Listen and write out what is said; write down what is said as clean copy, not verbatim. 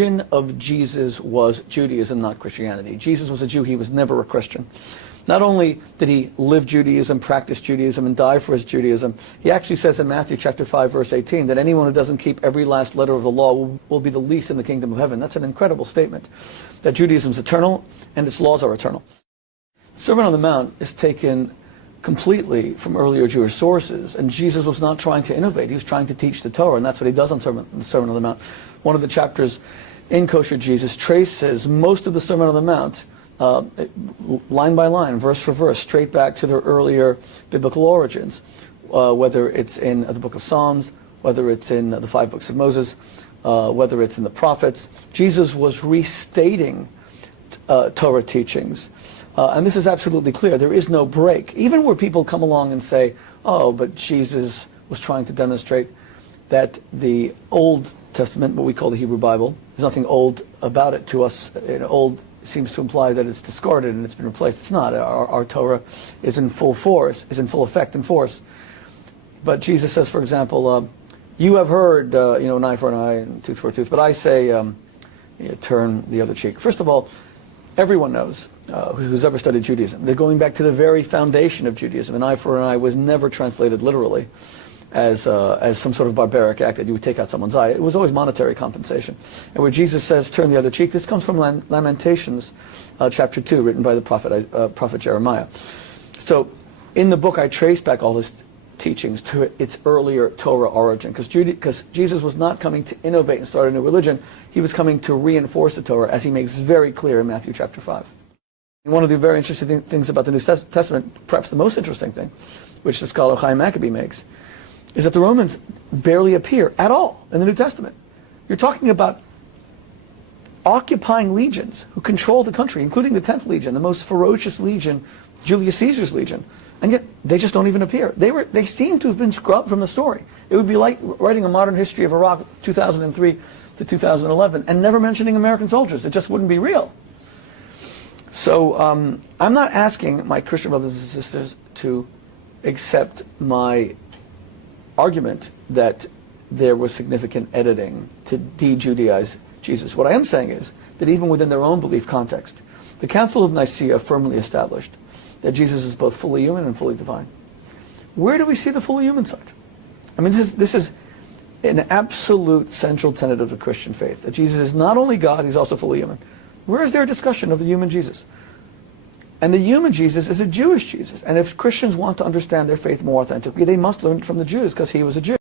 origin of Jesus was Judaism, not Christianity. Jesus was a Jew. He was never a Christian. Not only did he live Judaism, practice Judaism, and die for his Judaism, he actually says in Matthew chapter 5, verse 18, that anyone who doesn't keep every last letter of the law will be the least in the kingdom of heaven. That's an incredible statement, that Judaism is eternal and its laws are eternal. The Sermon on the Mount is taken completely from earlier Jewish sources, and Jesus was not trying to innovate. He was trying to teach the Torah, and that's what he does on the Sermon on the Mount. One of the chapters in Kosher Jesus traces most of the Sermon on the Mount, line by line, verse for verse, straight back to their earlier biblical origins, whether it's in the book of Psalms, whether it's in the 5 books of Moses, whether it's in the prophets. Jesus was restating Torah teachings. And this is absolutely clear. There is no break. Even where people come along and say, oh, but Jesus was trying to demonstrate that the Old Testament, what we call the Hebrew Bible, there's nothing old about it to us. Old seems to imply that it's discarded and it's been replaced. It's not. Our Torah is in full force, is in full effect and force. But Jesus says, for example, you have heard, an eye for an eye and tooth for a tooth, but I say, turn the other cheek. First of all, everyone knows, who's ever studied Judaism, they're going back to the very foundation of Judaism. An eye for an eye was never translated literally as some sort of barbaric act that you would take out someone's eye. It was always monetary compensation. And where Jesus says, turn the other cheek, this comes from Lamentations, chapter 2, written by the prophet Jeremiah. So in the book, I trace back all his teachings to its earlier Torah origin, because Jesus was not coming to innovate and start a new religion. He was coming to reinforce the Torah, as he makes very clear in Matthew chapter 5. And one of the very interesting things about the New Testament, perhaps the most interesting thing, which the scholar Chaim Maccabee makes, is that the Romans barely appear at all in the New Testament. You're talking about occupying legions who control the country, including the 10th legion, the most ferocious legion, Julius Caesar's legion. And yet, they just don't even appear. They seem to have been scrubbed from the story. It would be like writing a modern history of Iraq 2003 to 2011 and never mentioning American soldiers. It just wouldn't be real. So I'm not asking my Christian brothers and sisters to accept my argument that there was significant editing to de-Judaize Jesus. What I am saying is that even within their own belief context, the Council of Nicaea firmly established that Jesus is both fully human and fully divine. Where do we see the fully human side? I mean, this is an absolute central tenet of the Christian faith, that Jesus is not only God, he's also fully human. Where is there a discussion of the human Jesus? And the human Jesus is a Jewish Jesus. And if Christians want to understand their faith more authentically, they must learn it from the Jews, because he was a Jew.